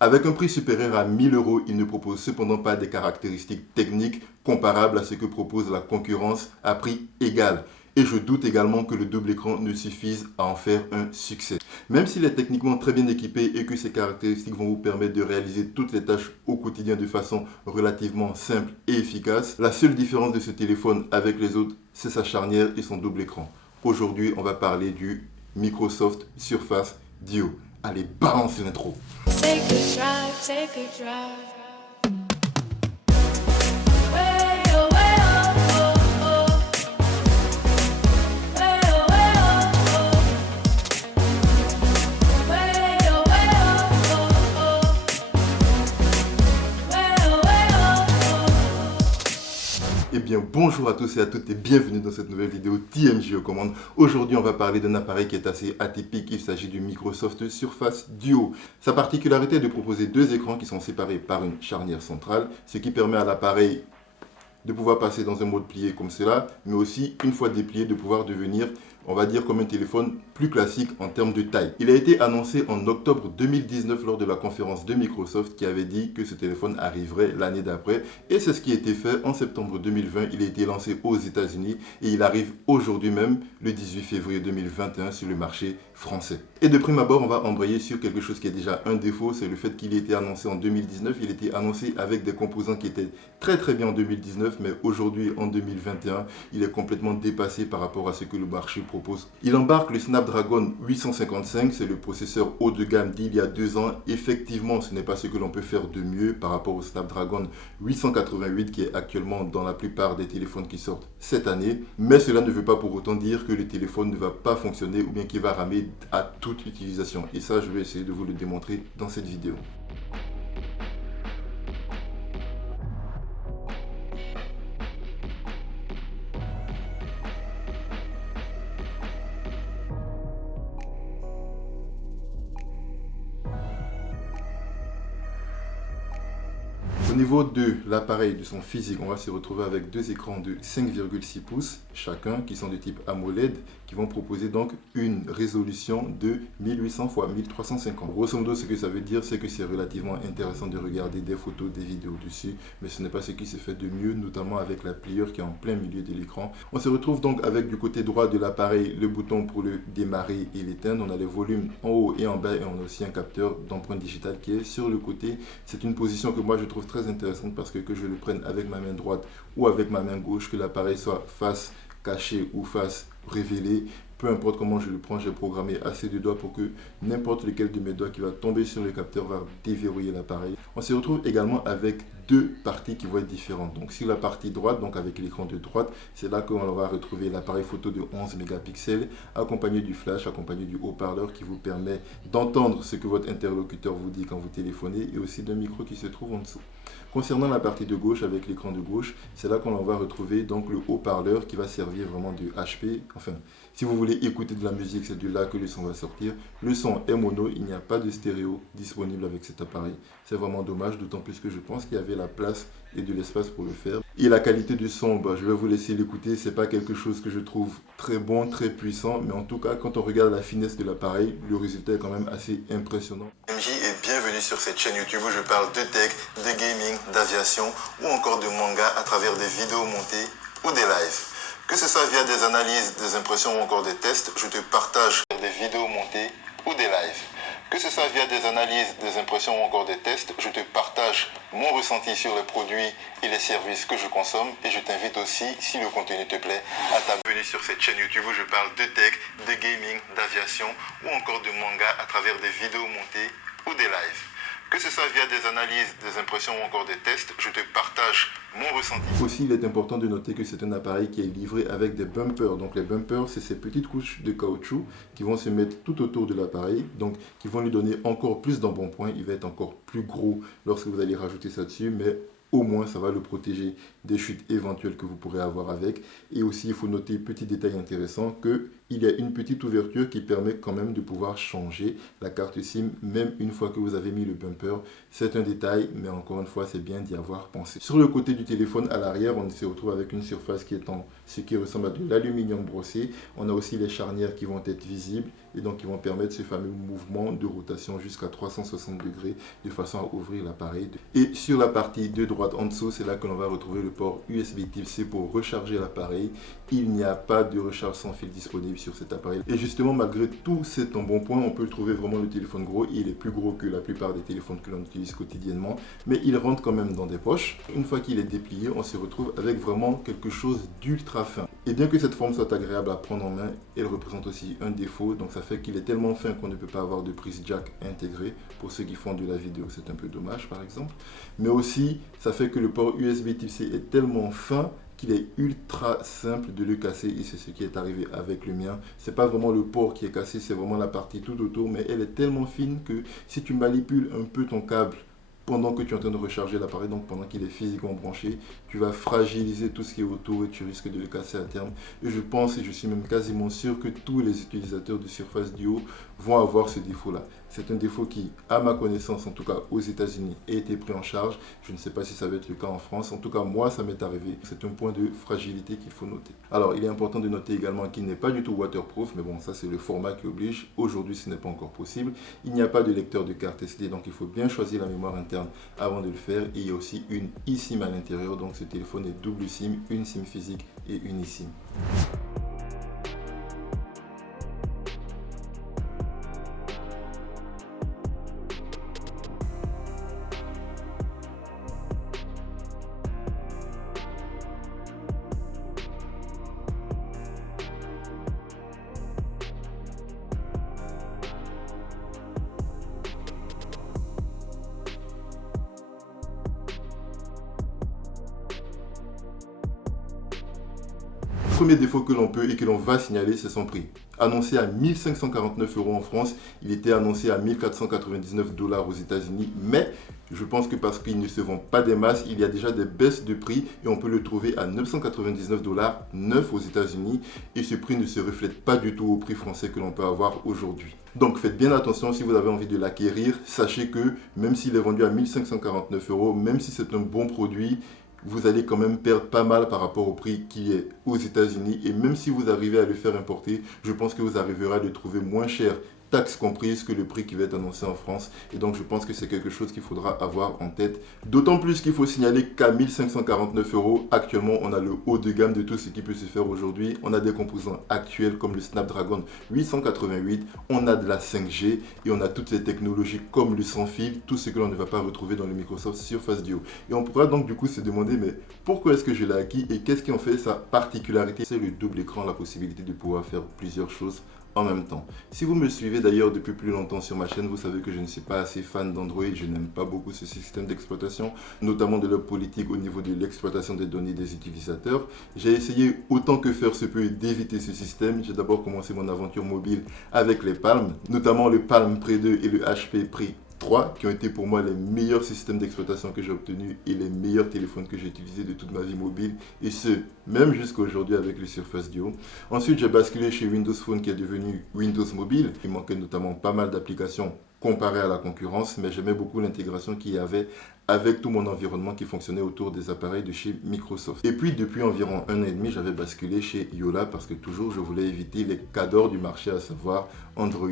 Avec un prix supérieur à 1000 €, il ne propose cependant pas des caractéristiques techniques comparables à ce que propose la concurrence à prix égal. Et je doute également que le double écran ne suffise à en faire un succès. Même s'il est techniquement très bien équipé et que ses caractéristiques vont vous permettre de réaliser toutes les tâches au quotidien de façon relativement simple et efficace, la seule différence de ce téléphone avec les autres, c'est sa charnière et son double écran. Aujourd'hui, on va parler du Microsoft Surface Duo. Allez, balance l'intro. Take a drive, take a drive. Eh bien, bonjour à tous et à toutes et bienvenue dans cette nouvelle vidéo TMJ aux commandes. Aujourd'hui, on va parler d'un appareil qui est assez atypique. Il s'agit du Microsoft Surface Duo. Sa particularité est de proposer deux écrans qui sont séparés par une charnière centrale, ce qui permet à l'appareil de pouvoir passer dans un mode plié comme cela, mais aussi, une fois déplié, de pouvoir devenir, on va dire, comme un téléphone plus classique en termes de taille. Il a été annoncé en octobre 2019 lors de la conférence de Microsoft qui avait dit que ce téléphone arriverait l'année d'après. Et c'est ce qui a été fait en septembre 2020. Il a été lancé aux États-Unis et il arrive aujourd'hui même, le 18 février 2021, sur le marché français. Et de prime abord, on va embrayer sur quelque chose qui est déjà un défaut, c'est le fait qu'il ait été annoncé en 2019. Il a été annoncé avec des composants qui étaient très bien en 2019, mais aujourd'hui, en 2021, il est complètement dépassé par rapport à ce que le marché propose. Il embarque le Snapdragon 855, c'est le processeur haut de gamme d'il y a 2 ans. Effectivement, ce n'est pas ce que l'on peut faire de mieux par rapport au Snapdragon 888 qui est actuellement dans la plupart des téléphones qui sortent cette année. Mais cela ne veut pas pour autant dire que le téléphone ne va pas fonctionner ou bien qu'il va ramer à toute utilisation. Et ça, je vais essayer de vous le démontrer dans cette vidéo. Au niveau de l'appareil, de son physique, on va se retrouver avec deux écrans de 5,6 pouces chacun qui sont de type AMOLED qui vont proposer donc une résolution de 1800 x 1350. Grosso modo, ce que ça veut dire, c'est que c'est relativement intéressant de regarder des photos, des vidéos dessus, mais ce n'est pas ce qui se fait de mieux, notamment avec la pliure qui est en plein milieu de l'écran. On se retrouve donc avec du côté droit de l'appareil le bouton pour le démarrer et l'éteindre. On a les volumes en haut et en bas et on a aussi un capteur d'empreinte digitale qui est sur le côté. C'est une position que moi je trouve très intéressante parce que je le prenne avec ma main droite ou avec ma main gauche, que l'appareil soit face cachée ou face révélée, peu importe comment je le prends, j'ai programmé assez de doigts pour que n'importe lequel de mes doigts qui va tomber sur le capteur va déverrouiller l'appareil. On se retrouve également avec deux parties qui vont être différentes. Donc sur la partie droite, donc avec l'écran de droite, c'est là qu'on va retrouver l'appareil photo de 11 mégapixels accompagné du flash, accompagné du haut-parleur qui vous permet d'entendre ce que votre interlocuteur vous dit quand vous téléphonez et aussi d'un micro qui se trouve en dessous. Concernant la partie de gauche, avec l'écran de gauche, c'est là qu'on va retrouver donc le haut-parleur qui va servir vraiment de HP. Enfin, si vous voulez écouter de la musique, c'est de là que le son va sortir. Le son est mono, il n'y a pas de stéréo disponible avec cet appareil. C'est vraiment dommage, d'autant plus que je pense qu'il y avait la place et de l'espace pour le faire. Et la qualité du son, je vais vous laisser l'écouter. C'est pas quelque chose que je trouve très bon, très puissant, mais en tout cas, quand on regarde la finesse de l'appareil, le résultat est quand même assez impressionnant. MJ et bienvenue sur cette chaîne YouTube où je parle de tech, de gaming, d'aviation ou encore de manga à travers des vidéos montées ou des lives. Que ce soit via des analyses, des impressions ou encore des tests, je te partage des vidéos montées ou des lives. Que ce soit via des analyses, des impressions ou encore des tests, je te partage mon ressenti sur les produits et les services que je consomme et je t'invite aussi, si le contenu te plaît, à t'abonner sur cette chaîne YouTube où je parle de tech, de gaming, d'aviation ou encore de manga à travers des vidéos montées ou des lives. Que ce soit via des analyses, des impressions ou encore des tests, je te partage mon ressenti. Aussi, il est important de noter que c'est un appareil qui est livré avec des bumpers. Donc les bumpers, c'est ces petites couches de caoutchouc qui vont se mettre tout autour de l'appareil, donc qui vont lui donner encore plus d'embonpoint. Il va être encore plus gros lorsque vous allez rajouter ça dessus, mais au moins ça va le protéger des chutes éventuelles que vous pourrez avoir avec. Et aussi, il faut noter, petit détail intéressant, que il y a une petite ouverture qui permet quand même de pouvoir changer la carte SIM, même une fois que vous avez mis le bumper. C'est un détail, mais encore une fois, c'est bien d'y avoir pensé. Sur le côté du téléphone, à l'arrière, on se retrouve avec une surface qui est en ce qui ressemble à de l'aluminium brossé. On a aussi les charnières qui vont être visibles et donc qui vont permettre ce fameux mouvement de rotation jusqu'à 360 degrés de façon à ouvrir l'appareil. Et sur la partie de droite en dessous, c'est là que l'on va retrouver le port USB Type-C pour recharger l'appareil. Il n'y a pas de recharge sans fil disponible sur cet appareil. Et justement, malgré tout cet embonpoint, on peut trouver vraiment le téléphone gros. Il est plus gros que la plupart des téléphones que l'on utilise quotidiennement, mais il rentre quand même dans des poches. Une fois qu'il est déplié, on se retrouve avec vraiment quelque chose d'ultra fin. Et bien que cette forme soit agréable à prendre en main, elle représente aussi un défaut. Donc ça fait qu'il est tellement fin qu'on ne peut pas avoir de prise jack intégrée. Pour ceux qui font de la vidéo, c'est un peu dommage par exemple. Mais aussi, ça fait que le port USB Type-C est tellement fin qu'il est ultra simple de le casser et c'est ce qui est arrivé avec le mien. C'est pas vraiment le port qui est cassé, c'est vraiment la partie tout autour, mais elle est tellement fine que si tu manipules un peu ton câble pendant que tu es en train de recharger l'appareil, donc pendant qu'il est physiquement branché, tu vas fragiliser tout ce qui est autour et tu risques de le casser à terme. Et je pense et je suis même quasiment sûr que tous les utilisateurs de Surface Duo vont avoir ce défaut-là. C'est un défaut qui, à ma connaissance, en tout cas aux États-Unis, a été pris en charge. Je ne sais pas si ça va être le cas en France. En tout cas, moi, ça m'est arrivé. C'est un point de fragilité qu'il faut noter. Alors, il est important de noter également qu'il n'est pas du tout waterproof, mais bon, ça c'est le format qui oblige. Aujourd'hui, ce n'est pas encore possible. Il n'y a pas de lecteur de carte SD, donc il faut bien choisir la mémoire interne avant de le faire. Et il y a aussi une eSIM à l'intérieur, donc ce téléphone est double SIM, une SIM physique et une eSIM. Premier défaut que l'on peut et que l'on va signaler, c'est son prix. Annoncé à 1549 € en France, il était annoncé à 1499 $ aux États-Unis, mais je pense que parce qu'il ne se vend pas des masses, il y a déjà des baisses de prix et on peut le trouver à 999 $ neuf aux États-Unis et ce prix ne se reflète pas du tout au prix français que l'on peut avoir aujourd'hui. Donc faites bien attention si vous avez envie de l'acquérir, sachez que même s'il est vendu à 1549 €, même si c'est un bon produit, vous allez quand même perdre pas mal par rapport au prix qui est aux États-Unis. Et même si vous arrivez à le faire importer, je pense que vous arriverez à le trouver moins cher, taxes comprises, que le prix qui va être annoncé en France. Et donc je pense que c'est quelque chose qu'il faudra avoir en tête. D'autant plus qu'il faut signaler qu'à 1549 €, actuellement on a le haut de gamme de tout ce qui peut se faire aujourd'hui. On a des composants actuels comme le Snapdragon 888, on a de la 5G et on a toutes les technologies comme le sans fil, tout ce que l'on ne va pas retrouver dans le Microsoft Surface Duo. Et on pourra donc du coup se demander mais pourquoi est-ce que je l'ai acquis et qu'est-ce qui en fait sa particularité? C'est le double écran, la possibilité de pouvoir faire plusieurs choses en même temps. Si vous me suivez d'ailleurs depuis plus longtemps sur ma chaîne, vous savez que je ne suis pas assez fan d'Android, je n'aime pas beaucoup ce système d'exploitation, notamment de leur politique au niveau de l'exploitation des données des utilisateurs. J'ai essayé autant que faire se peut d'éviter ce système. J'ai d'abord commencé mon aventure mobile avec les Palm, notamment le Palm Pre 2 et le HP Pre 3 qui ont été pour moi les meilleurs systèmes d'exploitation que j'ai obtenus et les meilleurs téléphones que j'ai utilisés de toute ma vie mobile et ce, même jusqu'à aujourd'hui avec le Surface Duo. Ensuite, j'ai basculé chez Windows Phone qui est devenu Windows Mobile. Il manquait notamment pas mal d'applications comparé à la concurrence, mais j'aimais beaucoup l'intégration qu'il y avait avec tout mon environnement qui fonctionnait autour des appareils de chez Microsoft. Et puis depuis environ 1 an et demi, j'avais basculé chez Yola parce que toujours je voulais éviter les cadors du marché, à savoir Android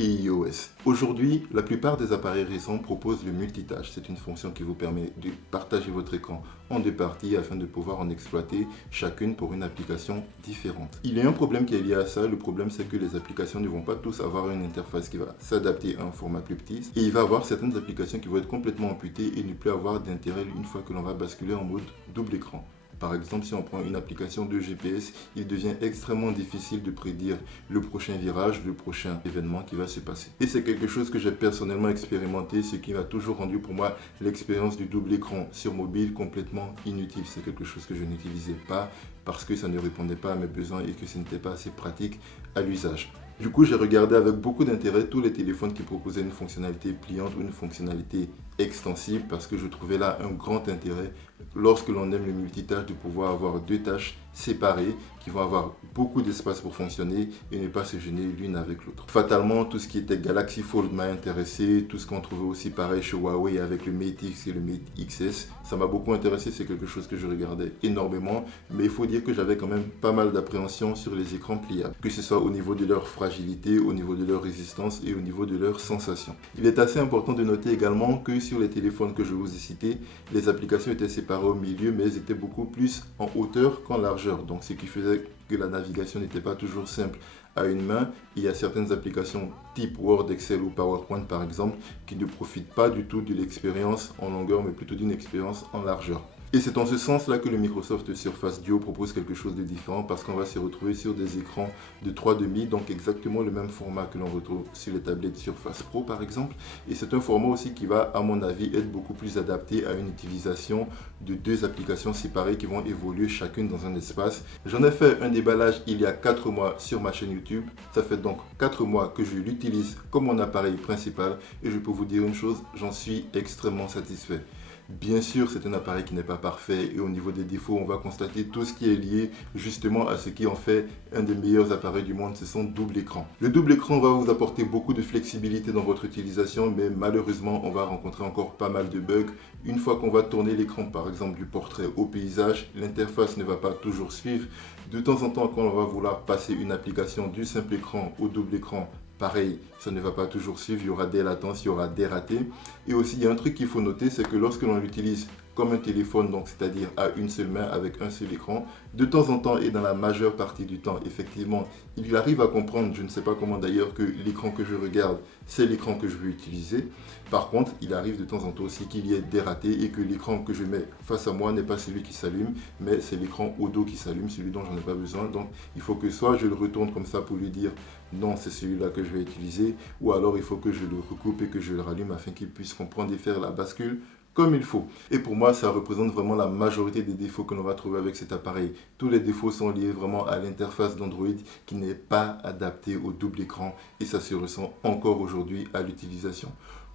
et iOS. Aujourd'hui, la plupart des appareils récents proposent le multitâche. C'est une fonction qui vous permet de partager votre écran en 2 parties afin de pouvoir en exploiter chacune pour une application différente. Il y a un problème qui est lié à ça. Le problème, c'est que les applications ne vont pas tous avoir une interface qui va s'adapter à un format plus petit. Et il va y avoir certaines applications qui vont être complètement amputées et ne plus avoir d'intérêt une fois que l'on va basculer en mode double écran. Par exemple, si on prend une application de GPS, il devient extrêmement difficile de prédire le prochain virage, le prochain événement qui va se passer. Et c'est quelque chose que j'ai personnellement expérimenté, ce qui m'a toujours rendu pour moi l'expérience du double écran sur mobile complètement inutile. C'est quelque chose que je n'utilisais pas parce que ça ne répondait pas à mes besoins et que ce n'était pas assez pratique à l'usage. Du coup, j'ai regardé avec beaucoup d'intérêt tous les téléphones qui proposaient une fonctionnalité pliante ou une fonctionnalité extensible parce que je trouvais là un grand intérêt lorsque l'on aime le multitâche de pouvoir avoir deux tâches séparées qui vont avoir beaucoup d'espace pour fonctionner et ne pas se gêner l'une avec l'autre. Fatalement, tout ce qui était Galaxy Fold m'a intéressé, tout ce qu'on trouvait aussi pareil chez Huawei avec le Mate X et le Mate XS, ça m'a beaucoup intéressé, c'est quelque chose que je regardais énormément, mais il faut dire que j'avais quand même pas mal d'appréhension sur les écrans pliables, que ce soit au niveau de leur fragilité, au niveau de leur résistance et au niveau de leur sensation. Il est assez important de noter également que sur les téléphones que je vous ai cités, les applications étaient séparées au milieu, mais elles étaient beaucoup plus en hauteur qu'en largeur, donc ce qui faisait que la navigation n'était pas toujours simple à une main. Il y a certaines applications type Word, Excel ou PowerPoint par exemple qui ne profitent pas du tout de l'expérience en longueur mais plutôt d'une expérience en largeur. Et c'est en ce sens-là que le Microsoft Surface Duo propose quelque chose de différent parce qu'on va se retrouver sur des écrans de 3,5, donc exactement le même format que l'on retrouve sur les tablettes Surface Pro par exemple. Et c'est un format aussi qui va, à mon avis, être beaucoup plus adapté à une utilisation de deux applications séparées qui vont évoluer chacune dans un espace. J'en ai fait un déballage il y a 4 mois sur ma chaîne YouTube. Ça fait donc 4 mois que je l'utilise comme mon appareil principal et je peux vous dire une chose, j'en suis extrêmement satisfait. Bien sûr, c'est un appareil qui n'est pas parfait et au niveau des défauts, on va constater tout ce qui est lié justement à ce qui en fait un des meilleurs appareils du monde, c'est son double écran. Le double écran va vous apporter beaucoup de flexibilité dans votre utilisation, mais malheureusement, on va rencontrer encore pas mal de bugs. Une fois qu'on va tourner l'écran, par exemple du portrait au paysage, l'interface ne va pas toujours suivre. De temps en temps, quand on va vouloir passer une application du simple écran au double écran, pareil, ça ne va pas toujours suivre, il y aura des latences, il y aura des ratés. Et aussi, il y a un truc qu'il faut noter, c'est que lorsque l'on l'utilise comme un téléphone, donc c'est-à-dire à une seule main avec un seul écran, de temps en temps et dans la majeure partie du temps, effectivement, il arrive à comprendre, je ne sais pas comment d'ailleurs, que l'écran que je regarde, c'est l'écran que je veux utiliser. Par contre, il arrive de temps en temps aussi qu'il y ait des ratés et que l'écran que je mets face à moi n'est pas celui qui s'allume, mais c'est l'écran au dos qui s'allume, celui dont j'en ai pas besoin. Donc, il faut que soit je le retourne comme ça pour lui dire non, c'est celui-là que je vais utiliser, ou alors il faut que je le recoupe et que je le rallume afin qu'il puisse comprendre et faire la bascule comme il faut. Et pour moi, ça représente vraiment la majorité des défauts que l'on va trouver avec cet appareil. Tous les défauts sont liés vraiment à l'interface d'Android qui n'est pas adaptée au double écran et ça se ressent encore aujourd'hui à l'utilisation.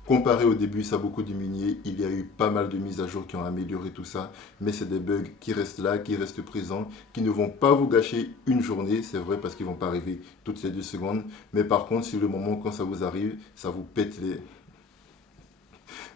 Comparé au début, ça a beaucoup diminué. Il y a eu pas mal de mises à jour qui ont amélioré tout ça. Mais c'est des bugs qui restent là, qui restent présents, qui ne vont pas vous gâcher une journée. C'est vrai parce qu'ils ne vont pas arriver toutes les 2 secondes. Mais par contre, sur le moment quand ça vous arrive, ça vous pète les...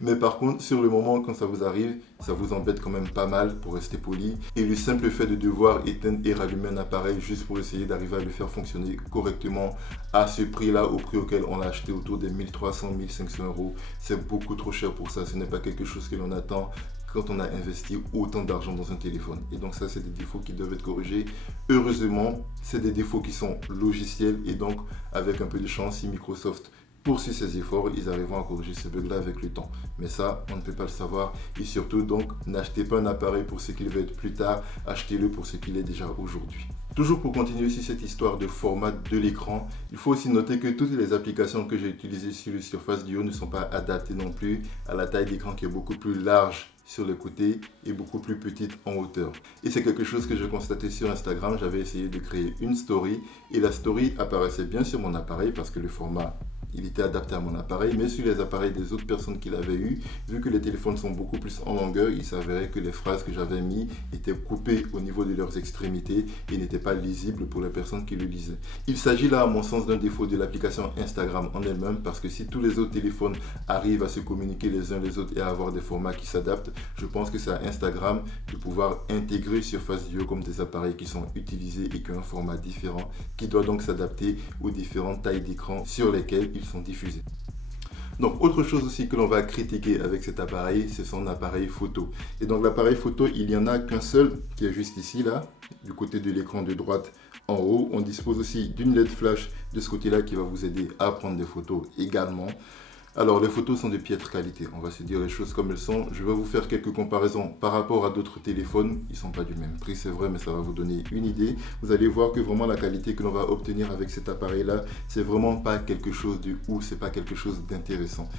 Mais par contre, sur le moment, quand ça vous arrive, ça vous embête quand même pas mal pour rester poli. Et le simple fait de devoir éteindre et rallumer un appareil juste pour essayer d'arriver à le faire fonctionner correctement à ce prix-là, au prix auquel on l'a acheté autour des 1300-1500 euros, c'est beaucoup trop cher pour ça. Ce n'est pas quelque chose que l'on attend quand on a investi autant d'argent dans un téléphone. Et donc ça, c'est des défauts qui doivent être corrigés. Heureusement, c'est des défauts qui sont logiciels et donc avec un peu de chance, si Microsoft poursuit ses efforts, ils arriveront à corriger ce bug-là avec le temps. Mais ça, on ne peut pas le savoir. Et surtout, donc, n'achetez pas un appareil pour ce qu'il va être plus tard, achetez-le pour ce qu'il est déjà aujourd'hui. Toujours pour continuer sur cette histoire de format de l'écran, il faut aussi noter que toutes les applications que j'ai utilisées sur le Surface Duo ne sont pas adaptées non plus à la taille d'écran qui est beaucoup plus large sur les côtés et beaucoup plus petite en hauteur. Et c'est quelque chose que j'ai constaté sur Instagram. J'avais essayé de créer une story et la story apparaissait bien sur mon appareil parce que le format il était adapté à mon appareil, mais sur les appareils des autres personnes qui l'avaient eu, vu que les téléphones sont beaucoup plus en longueur, il s'avérait que les phrases que j'avais mis étaient coupées au niveau de leurs extrémités et n'étaient pas lisibles pour les personnes qui le lisaient. Il s'agit là, à mon sens, d'un défaut de l'application Instagram en elle-même, parce que si tous les autres téléphones arrivent à se communiquer les uns les autres et à avoir des formats qui s'adaptent, je pense que c'est à Instagram de pouvoir intégrer Surface Duo comme des appareils qui sont utilisés et qui ont un format différent, qui doit donc s'adapter aux différentes tailles d'écran sur lesquelles ils sont diffusés. Donc autre chose aussi que l'on va critiquer avec cet appareil, c'est son appareil photo. Et donc l'appareil photo, il n'y en a qu'un seul qui est juste ici là, du côté de l'écran de droite en haut. On dispose aussi d'une LED flash de ce côté là qui va vous aider à prendre des photos également. Alors les photos sont de piètre qualité, on va se dire les choses comme elles sont. Je vais vous faire quelques comparaisons par rapport à d'autres téléphones. Ils ne sont pas du même prix, c'est vrai, mais ça va vous donner une idée. Vous allez voir que vraiment la qualité que l'on va obtenir avec cet appareil là, c'est vraiment pas quelque chose de ouf, c'est pas quelque chose d'intéressant.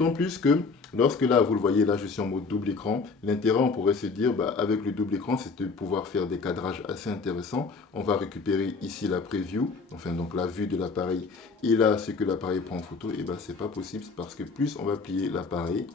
D'autant plus que lorsque là, vous le voyez, là je suis en mode double écran, l'intérêt on pourrait se dire avec le double écran, c'est de pouvoir faire des cadrages assez intéressants. On va récupérer ici la preview, enfin donc la vue de l'appareil, et là ce que l'appareil prend en photo, et c'est pas possible parce que plus on va plier l'appareil,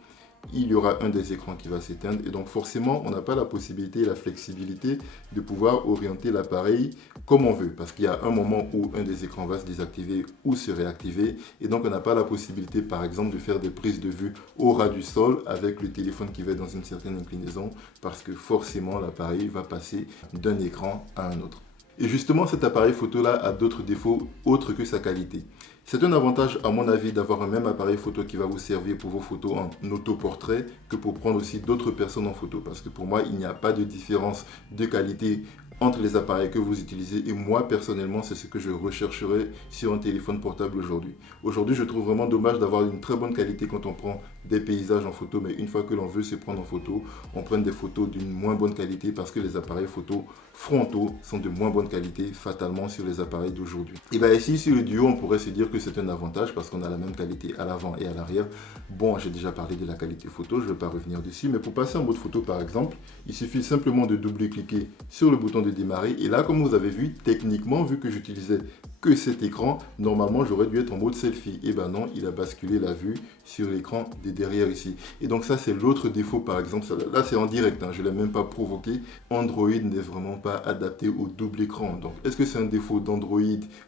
il y aura un des écrans qui va s'éteindre et donc forcément on n'a pas la possibilité et la flexibilité de pouvoir orienter l'appareil comme on veut parce qu'il y a un moment où un des écrans va se désactiver ou se réactiver et donc on n'a pas la possibilité par exemple de faire des prises de vue au ras du sol avec le téléphone qui va être dans une certaine inclinaison parce que forcément l'appareil va passer d'un écran à un autre. Et justement cet appareil photo là a d'autres défauts autres que sa qualité. C'est un avantage à mon avis d'avoir un même appareil photo qui va vous servir pour vos photos en autoportrait que pour prendre aussi d'autres personnes en photo parce que pour moi il n'y a pas de différence de qualité entre les appareils que vous utilisez et moi personnellement c'est ce que je rechercherais sur un téléphone portable aujourd'hui. Aujourd'hui je trouve vraiment dommage d'avoir une très bonne qualité quand on prend des paysages en photo mais une fois que l'on veut se prendre en photo, on prend des photos d'une moins bonne qualité parce que les appareils photo frontaux sont de moins bonne qualité fatalement sur les appareils d'aujourd'hui. Et ici sur le duo on pourrait se dire que c'est un avantage parce qu'on a la même qualité à l'avant et à l'arrière. Bon j'ai déjà parlé de la qualité photo, je ne vais pas revenir dessus mais pour passer en mode photo par exemple, il suffit simplement de double-cliquer sur le bouton de démarrer et là comme vous avez vu techniquement vu que j'utilisais que cet écran normalement j'aurais dû être en mode selfie et non il a basculé la vue sur l'écran de derrière ici et donc ça c'est l'autre défaut par exemple là c'est en direct je ne l'ai même pas provoqué. Android n'est vraiment pas adapté au double écran donc est-ce que c'est un défaut d'Android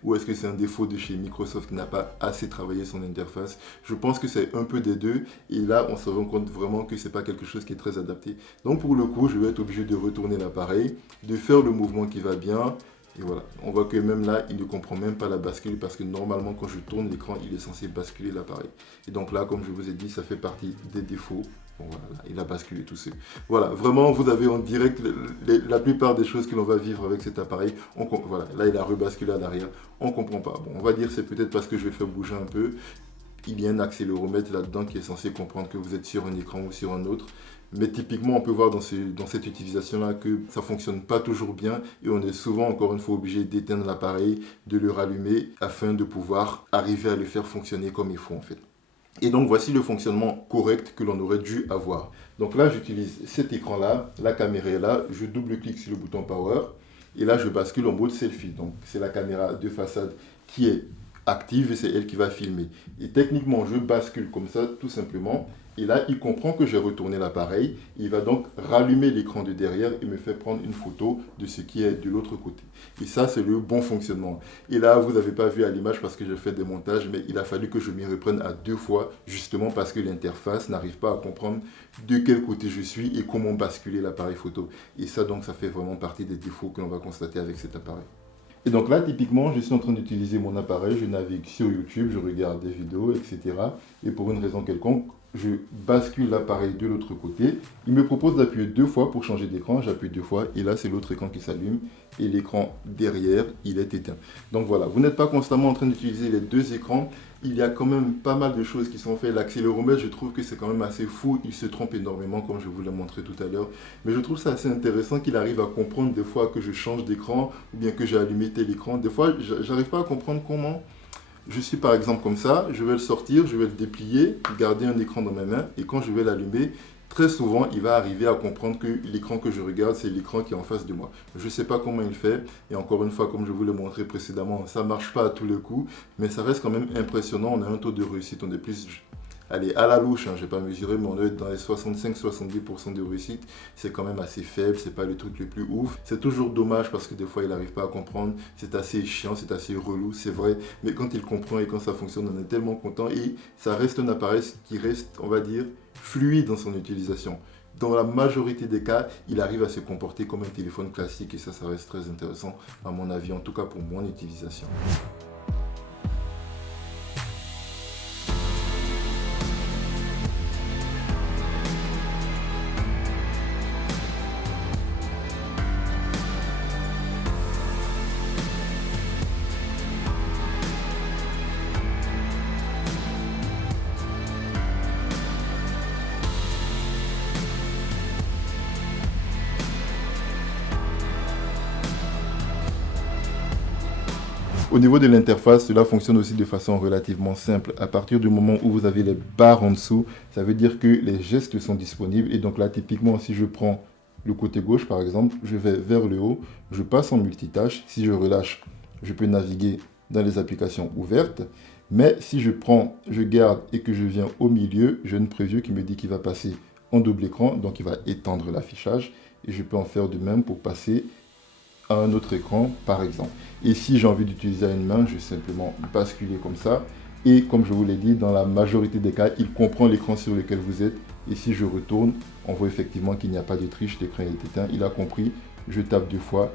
ou est-ce que c'est un défaut de chez Microsoft qui n'a pas assez travaillé son interface? Je pense que c'est un peu des deux et là on se rend compte vraiment que c'est pas quelque chose qui est très adapté donc pour le coup je vais être obligé de retourner l'appareil, de faire le mouvement qui va bien et voilà, on voit que même là il ne comprend même pas la bascule parce que normalement quand je tourne l'écran il est censé basculer l'appareil et donc là comme je vous ai dit ça fait partie des défauts. Bon, voilà, il a basculé tout seul. Voilà, vraiment vous avez en direct la plupart des choses que l'on va vivre avec cet appareil. Voilà, là il a rebasculé à l'arrière, on ne comprend pas. Bon, on va dire c'est peut-être parce que je vais le faire bouger un peu. Il y a un accéléromètre là-dedans qui est censé comprendre que vous êtes sur un écran ou sur un autre. Mais typiquement, on peut voir dans cette utilisation-là que ça ne fonctionne pas toujours bien et on est souvent, encore une fois, obligé d'éteindre l'appareil, de le rallumer afin de pouvoir arriver à le faire fonctionner comme il faut en fait. Et donc, voici le fonctionnement correct que l'on aurait dû avoir. Donc là, j'utilise cet écran-là, la caméra est là, je double-clique sur le bouton Power et là, je bascule en mode selfie. Donc, c'est la caméra de façade qui est active et c'est elle qui va filmer. Et techniquement, je bascule comme ça, tout simplement. Et là, il comprend que j'ai retourné l'appareil. Il va donc rallumer l'écran de derrière et me fait prendre une photo de ce qui est de l'autre côté. Et ça, c'est le bon fonctionnement. Et là, vous n'avez pas vu à l'image parce que j'ai fait des montages, mais il a fallu que je m'y reprenne à 2 fois, justement parce que l'interface n'arrive pas à comprendre de quel côté je suis et comment basculer l'appareil photo. Et ça, donc, ça fait vraiment partie des défauts que l'on va constater avec cet appareil. Et donc là, typiquement, je suis en train d'utiliser mon appareil, je navigue sur YouTube, je regarde des vidéos, etc. Et pour une raison quelconque, je bascule l'appareil de l'autre côté. Il me propose d'appuyer 2 fois pour changer d'écran. J'appuie 2 fois et là, c'est l'autre écran qui s'allume et l'écran derrière, il est éteint. Donc voilà, vous n'êtes pas constamment en train d'utiliser les 2 écrans. Il y a quand même pas mal de choses qui sont faites. L'accéléromètre, je trouve que c'est quand même assez fou. Il se trompe énormément, comme je vous l'ai montré tout à l'heure. Mais je trouve ça assez intéressant qu'il arrive à comprendre des fois que je change d'écran ou bien que j'ai allumé tel écran. Des fois, j'arrive pas à comprendre comment. Je suis par exemple comme ça, je vais le sortir, je vais le déplier, garder un écran dans mes mains et quand je vais l'allumer, très souvent il va arriver à comprendre que l'écran que je regarde, c'est l'écran qui est en face de moi. Je ne sais pas comment il fait et encore une fois, comme je vous l'ai montré précédemment, ça ne marche pas à tous les coups, mais ça reste quand même impressionnant. On a un taux de réussite, on est plus... Allez, à la louche, je n'ai pas mesuré, mais on doit être dans les 65-70% de réussite. C'est quand même assez faible, c'est pas le truc le plus ouf. C'est toujours dommage parce que des fois, il n'arrive pas à comprendre. C'est assez chiant, c'est assez relou, c'est vrai. Mais quand il comprend et quand ça fonctionne, on est tellement content. Et ça reste un appareil qui reste, on va dire, fluide dans son utilisation. Dans la majorité des cas, il arrive à se comporter comme un téléphone classique et ça reste très intéressant, à mon avis, en tout cas pour mon utilisation. Au niveau de l'interface, cela fonctionne aussi de façon relativement simple. À partir du moment où vous avez les barres en dessous, ça veut dire que les gestes sont disponibles. Et donc là, typiquement, si je prends le côté gauche, par exemple, je vais vers le haut, je passe en multitâche. Si je relâche, je peux naviguer dans les applications ouvertes. Mais si je prends, je garde et que je viens au milieu, j'ai une preview qui me dit qu'il va passer en double écran. Donc, il va étendre l'affichage. Et je peux en faire de même pour passer à un autre écran, par exemple. Et si j'ai envie d'utiliser à une main, je vais simplement basculer comme ça. Et comme je vous l'ai dit, dans la majorité des cas, il comprend l'écran sur lequel vous êtes. Et si je retourne, on voit effectivement qu'il n'y a pas de triche, l'écran est éteint. Il a compris, je tape 2 fois.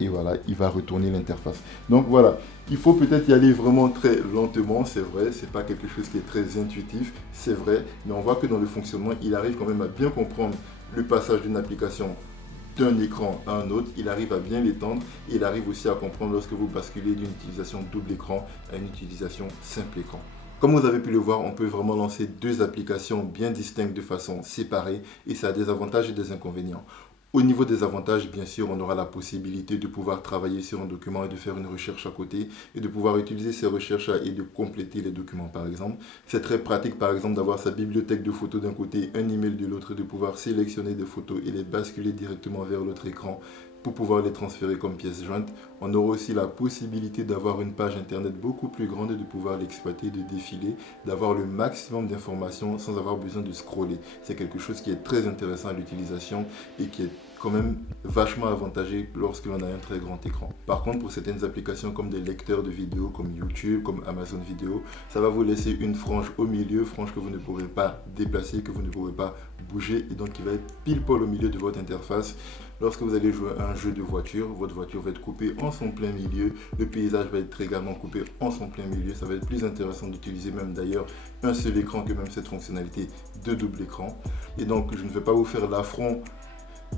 Et voilà, il va retourner l'interface. Donc voilà, il faut peut-être y aller vraiment très lentement, c'est vrai. C'est pas quelque chose qui est très intuitif, c'est vrai. Mais on voit que dans le fonctionnement, il arrive quand même à bien comprendre le passage d'une application d'un écran à un autre, il arrive à bien l'étendre et il arrive aussi à comprendre lorsque vous basculez d'une utilisation double écran à une utilisation simple écran. Comme vous avez pu le voir, on peut vraiment lancer 2 applications bien distinctes de façon séparée et ça a des avantages et des inconvénients. Au niveau des avantages, bien sûr, on aura la possibilité de pouvoir travailler sur un document et de faire une recherche à côté et de pouvoir utiliser ces recherches et de compléter les documents, par exemple. C'est très pratique, par exemple, d'avoir sa bibliothèque de photos d'un côté, un email de l'autre, de pouvoir sélectionner des photos et les basculer directement vers l'autre écran pour pouvoir les transférer comme pièces jointes. On aura aussi la possibilité d'avoir une page internet beaucoup plus grande et de pouvoir l'exploiter, de défiler, d'avoir le maximum d'informations sans avoir besoin de scroller. C'est quelque chose qui est très intéressant à l'utilisation et qui est quand même vachement avantageux lorsque l'on a un très grand écran. Par contre, pour certaines applications comme des lecteurs de vidéos, comme YouTube, comme Amazon Vidéo, ça va vous laisser une frange au milieu, frange que vous ne pourrez pas déplacer, que vous ne pourrez pas bouger et donc qui va être pile poil au milieu de votre interface. Lorsque vous allez jouer à un jeu de voiture, votre voiture va être coupée en son plein milieu, le paysage va être également coupé en son plein milieu. Ça va être plus intéressant d'utiliser même d'ailleurs un seul écran que même cette fonctionnalité de double écran. Et donc je ne vais pas vous faire l'affront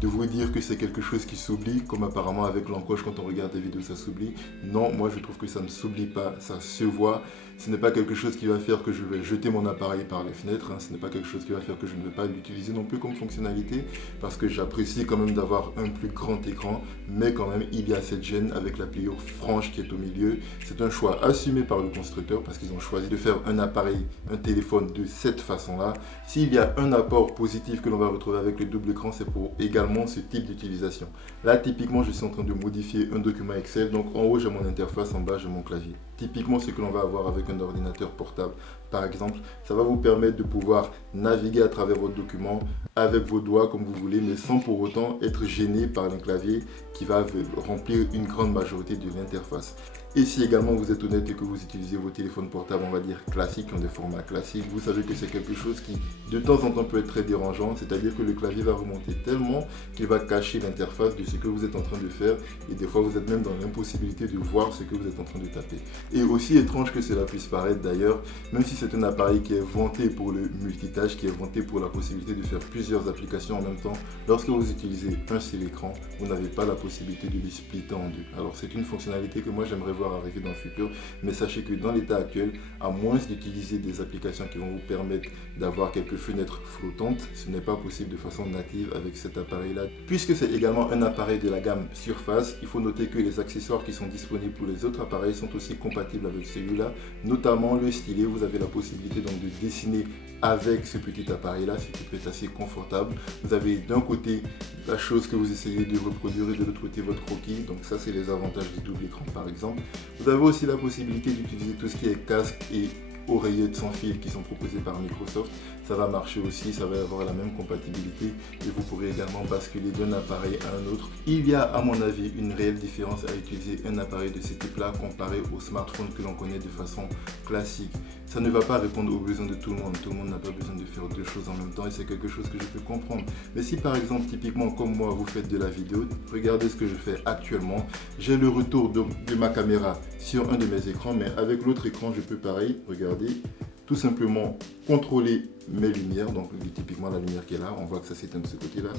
de vous dire que c'est quelque chose qui s'oublie, comme apparemment avec l'encoche quand on regarde des vidéos ça s'oublie. Non, moi je trouve que ça ne s'oublie pas, ça se voit. Ce n'est pas quelque chose qui va faire que je vais jeter mon appareil par les fenêtres, ce n'est pas quelque chose qui va faire que je ne vais pas l'utiliser non plus comme fonctionnalité, parce que j'apprécie quand même d'avoir un plus grand écran, mais quand même il y a cette gêne avec la pliure franche qui est au milieu. C'est un choix assumé par le constructeur parce qu'ils ont choisi de faire un appareil, un téléphone de cette façon-là. S'il y a un apport positif que l'on va retrouver avec le double écran, c'est pour également ce type d'utilisation. Là, typiquement, je suis en train de modifier un document Excel. Donc, en haut, j'ai mon interface, en bas, j'ai mon clavier. Typiquement, ce que l'on va avoir avec un ordinateur portable, par exemple, ça va vous permettre de pouvoir naviguer à travers votre document avec vos doigts comme vous voulez, mais sans pour autant être gêné par un clavier qui va remplir une grande majorité de l'interface. Et si également vous êtes honnête et que vous utilisez vos téléphones portables, on va dire classiques, qui ont des formats classiques, vous savez que c'est quelque chose qui de temps en temps peut être très dérangeant, c'est-à-dire que le clavier va remonter tellement qu'il va cacher l'interface de ce que vous êtes en train de faire et des fois vous êtes même dans l'impossibilité de voir ce que vous êtes en train de taper. Et aussi étrange que cela puisse paraître d'ailleurs, même si c'est un appareil qui est vanté pour le multitâche, qui est vanté pour la possibilité de faire plusieurs applications en même temps, lorsque vous utilisez un seul écran, vous n'avez pas la possibilité de les splitter en deux. Alors c'est une fonctionnalité que moi j'aimerais voir arriver dans le futur, mais sachez que dans l'état actuel, à moins d'utiliser des applications qui vont vous permettre d'avoir quelques fenêtres flottantes, ce n'est pas possible de façon native avec cet appareil-là. Puisque c'est également un appareil de la gamme Surface, il faut noter que les accessoires qui sont disponibles pour les autres appareils sont aussi compatibles avec celui-là, notamment le stylet. Vous avez la possibilité donc de dessiner avec ce petit appareil-là, ce qui peut être assez confortable. Vous avez d'un côté la chose que vous essayez de reproduire et de l'autre côté votre croquis. Donc ça, c'est les avantages du double écran par exemple. Vous avez aussi la possibilité d'utiliser tout ce qui est casque et oreillettes sans fil qui sont proposées par Microsoft. Ça va marcher aussi, ça va avoir la même compatibilité et vous pourrez également basculer d'un appareil à un autre. Il y a à mon avis une réelle différence à utiliser un appareil de ce type-là comparé au smartphone que l'on connaît de façon classique. Ça ne va pas répondre aux besoins de tout le monde. Tout le monde n'a pas besoin de faire deux choses en même temps et c'est quelque chose que je peux comprendre. Mais si par exemple, typiquement comme moi, vous faites de la vidéo, regardez ce que je fais actuellement. J'ai le retour de ma caméra sur un de mes écrans, mais avec l'autre écran, je peux pareil, regardez, tout simplement contrôler mes lumières, donc typiquement la lumière qui est là, on voit que ça s'éteint de ce côté-là.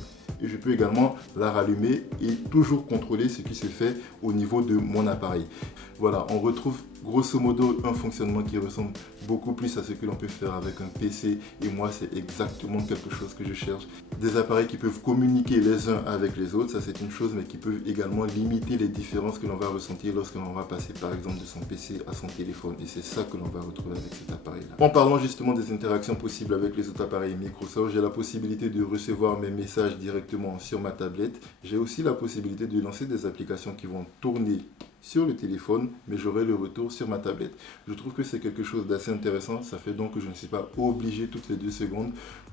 Et je peux également la rallumer et toujours contrôler ce qui se fait au niveau de mon appareil. Voilà, on retrouve grosso modo un fonctionnement qui ressemble beaucoup plus à ce que l'on peut faire avec un PC, et moi c'est exactement quelque chose que je cherche. Des appareils qui peuvent communiquer les uns avec les autres, ça c'est une chose, mais qui peuvent également limiter les différences que l'on va ressentir lorsque l'on va passer par exemple de son PC à son téléphone, et c'est ça que l'on va retrouver avec cet appareil-là. En parlant justement des interactions possibles avec les autres appareils Microsoft, j'ai la possibilité de recevoir mes messages directement sur ma tablette. J'ai aussi la possibilité de lancer des applications qui vont tourner sur le téléphone, mais j'aurai le retour sur ma tablette. Je trouve que c'est quelque chose d'assez intéressant. Ça fait donc que je ne suis pas obligé toutes les 2 secondes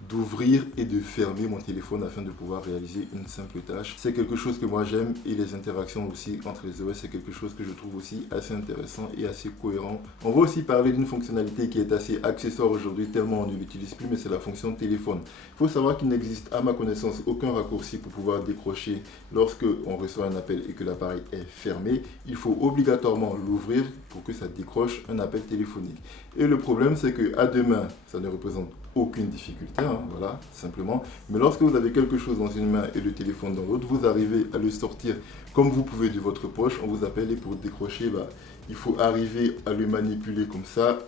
d'ouvrir et de fermer mon téléphone afin de pouvoir réaliser une simple tâche. C'est quelque chose que moi j'aime, et les interactions aussi entre les OS, c'est quelque chose que je trouve aussi assez intéressant et assez cohérent. On va aussi parler d'une fonctionnalité qui est assez accessoire aujourd'hui, tellement on ne l'utilise plus, mais c'est la fonction téléphone. Il faut savoir qu'il n'existe à ma connaissance aucun raccourci pour pouvoir décrocher lorsque on reçoit un appel et que l'appareil est fermé. Il faut obligatoirement l'ouvrir pour que ça décroche un appel téléphonique. Et le problème, c'est que à deux mains, ça ne représente aucune difficulté, voilà, simplement. Mais lorsque vous avez quelque chose dans une main et le téléphone dans l'autre, vous arrivez à le sortir comme vous pouvez de votre poche. On vous appelle, et pour décrocher, il faut arriver à le manipuler comme ça,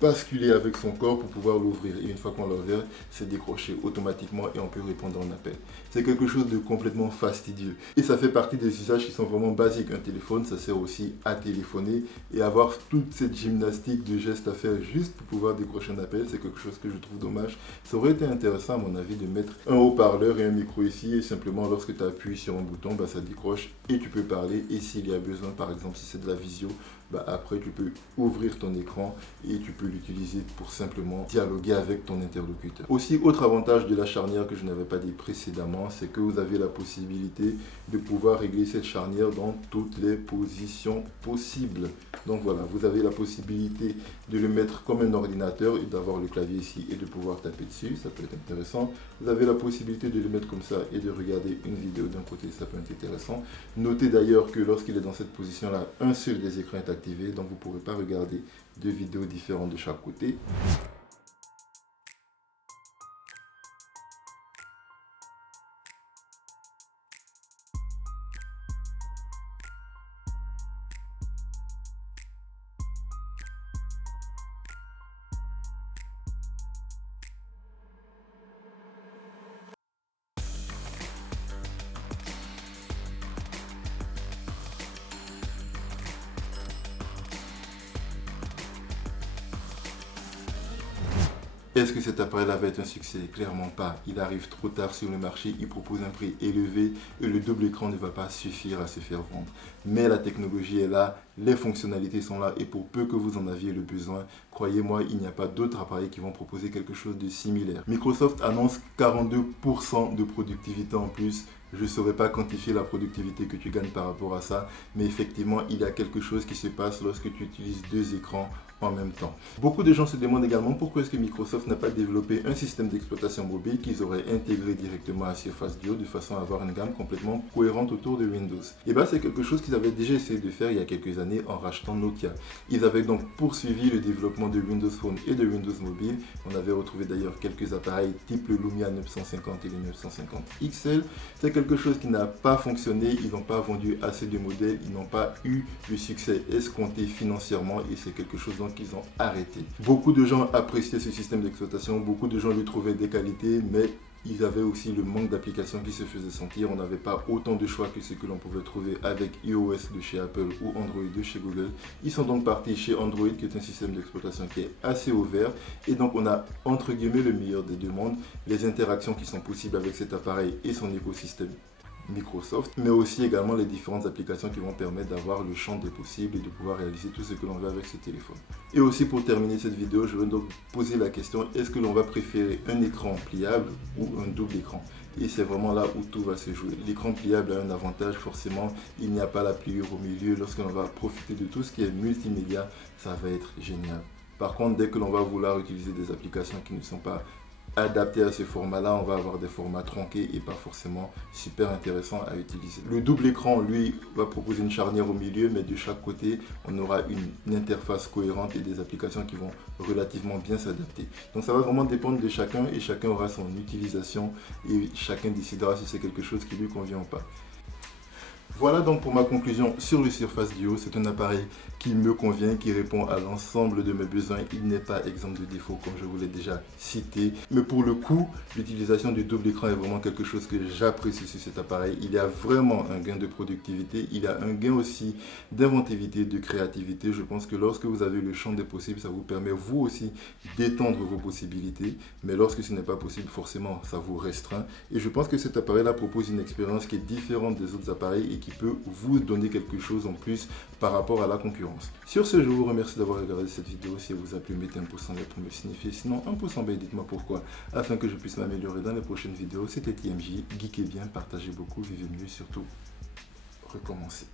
basculer avec son corps pour pouvoir l'ouvrir, et une fois qu'on l'a ouvert, c'est décroché automatiquement et on peut répondre en appel. C'est quelque chose de complètement fastidieux, et ça fait partie des usages qui sont vraiment basiques. Un téléphone, ça sert aussi à téléphoner, et avoir toute cette gymnastique de gestes à faire juste pour pouvoir décrocher un appel, c'est quelque chose que je trouve dommage. Ça aurait été intéressant à mon avis de mettre un haut-parleur et un micro ici, et simplement lorsque tu appuies sur un bouton, ça décroche et tu peux parler. Et s'il y a besoin, par exemple si c'est de la visio, après tu peux ouvrir ton écran et tu peux l'utiliser pour simplement dialoguer avec ton interlocuteur. Aussi, autre avantage de la charnière que je n'avais pas dit précédemment, c'est que vous avez la possibilité de pouvoir régler cette charnière dans toutes les positions possibles. Donc voilà, vous avez la possibilité de le mettre comme un ordinateur et d'avoir le clavier ici et de pouvoir taper dessus, ça peut être intéressant. Vous avez la possibilité de le mettre comme ça et de regarder une vidéo d'un côté, ça peut être intéressant. Notez d'ailleurs que lorsqu'il est dans cette position-là, un seul des écrans est activé, donc vous ne pourrez pas regarder 2 vidéos différentes de chaque côté. Est-ce que cet appareil-là va être un succès? Clairement pas. Il arrive trop tard sur le marché, il propose un prix élevé et le double écran ne va pas suffire à se faire vendre. Mais la technologie est là, les fonctionnalités sont là, et pour peu que vous en aviez le besoin, croyez-moi, il n'y a pas d'autres appareils qui vont proposer quelque chose de similaire. Microsoft annonce 42% de productivité en plus. Je ne saurais pas quantifier la productivité que tu gagnes par rapport à ça, mais effectivement, il y a quelque chose qui se passe lorsque tu utilises 2 écrans en même temps. Beaucoup de gens se demandent également pourquoi est-ce que Microsoft n'a pas développé un système d'exploitation mobile qu'ils auraient intégré directement à Surface Duo de façon à avoir une gamme complètement cohérente autour de Windows. Et bien c'est quelque chose qu'ils avaient déjà essayé de faire il y a quelques années en rachetant Nokia. Ils avaient donc poursuivi le développement de Windows Phone et de Windows Mobile. On avait retrouvé d'ailleurs quelques appareils type le Lumia 950 et le 950 XL. C'est quelque chose qui n'a pas fonctionné, ils n'ont pas vendu assez de modèles, ils n'ont pas eu le succès escompté financièrement, et c'est quelque chose qu'ils ont arrêté. Beaucoup de gens appréciaient ce système d'exploitation, beaucoup de gens lui trouvaient des qualités, mais ils avaient aussi le manque d'applications qui se faisait sentir. On n'avait pas autant de choix que ce que l'on pouvait trouver avec iOS de chez Apple ou Android de chez Google. Ils sont donc partis chez Android, qui est un système d'exploitation qui est assez ouvert, et donc on a entre guillemets le meilleur des deux mondes, les interactions qui sont possibles avec cet appareil et son écosystème Microsoft, mais aussi également les différentes applications qui vont permettre d'avoir le champ des possibles et de pouvoir réaliser tout ce que l'on veut avec ce téléphone. Et aussi, pour terminer cette vidéo, je vais donc poser la question, est-ce que l'on va préférer un écran pliable ou un double écran? Et c'est vraiment là où tout va se jouer. L'écran pliable a un avantage, forcément, il n'y a pas la pliure au milieu. Lorsque l'on va profiter de tout ce qui est multimédia, ça va être génial. Par contre, dès que l'on va vouloir utiliser des applications qui ne sont pas adapté à ce format-là, on va avoir des formats tronqués et pas forcément super intéressants à utiliser. Le double écran, lui, va proposer une charnière au milieu, mais de chaque côté, on aura une interface cohérente et des applications qui vont relativement bien s'adapter. Donc ça va vraiment dépendre de chacun et chacun aura son utilisation et chacun décidera si c'est quelque chose qui lui convient ou pas. Voilà donc pour ma conclusion sur le Surface Duo. C'est un appareil qui me convient, qui répond à l'ensemble de mes besoins. Il n'est pas exempt de défauts comme je vous l'ai déjà cité. Mais pour le coup, l'utilisation du double écran est vraiment quelque chose que j'apprécie sur cet appareil. Il y a vraiment un gain de productivité. Il y a un gain aussi d'inventivité, de créativité. Je pense que lorsque vous avez le champ des possibles, ça vous permet vous aussi d'étendre vos possibilités. Mais lorsque ce n'est pas possible, forcément, ça vous restreint. Et je pense que cet appareil-là propose une expérience qui est différente des autres appareils et qui peut vous donner quelque chose en plus par rapport à la concurrence. Sur ce, je vous remercie d'avoir regardé cette vidéo. Si elle vous a plu, mettez un pouce en l'air pour me le signifier. Sinon, un pouce en bas et dites-moi pourquoi, afin que je puisse m'améliorer dans les prochaines vidéos. C'était TMJ, geekez bien, partagez beaucoup, vivez mieux, surtout recommencez.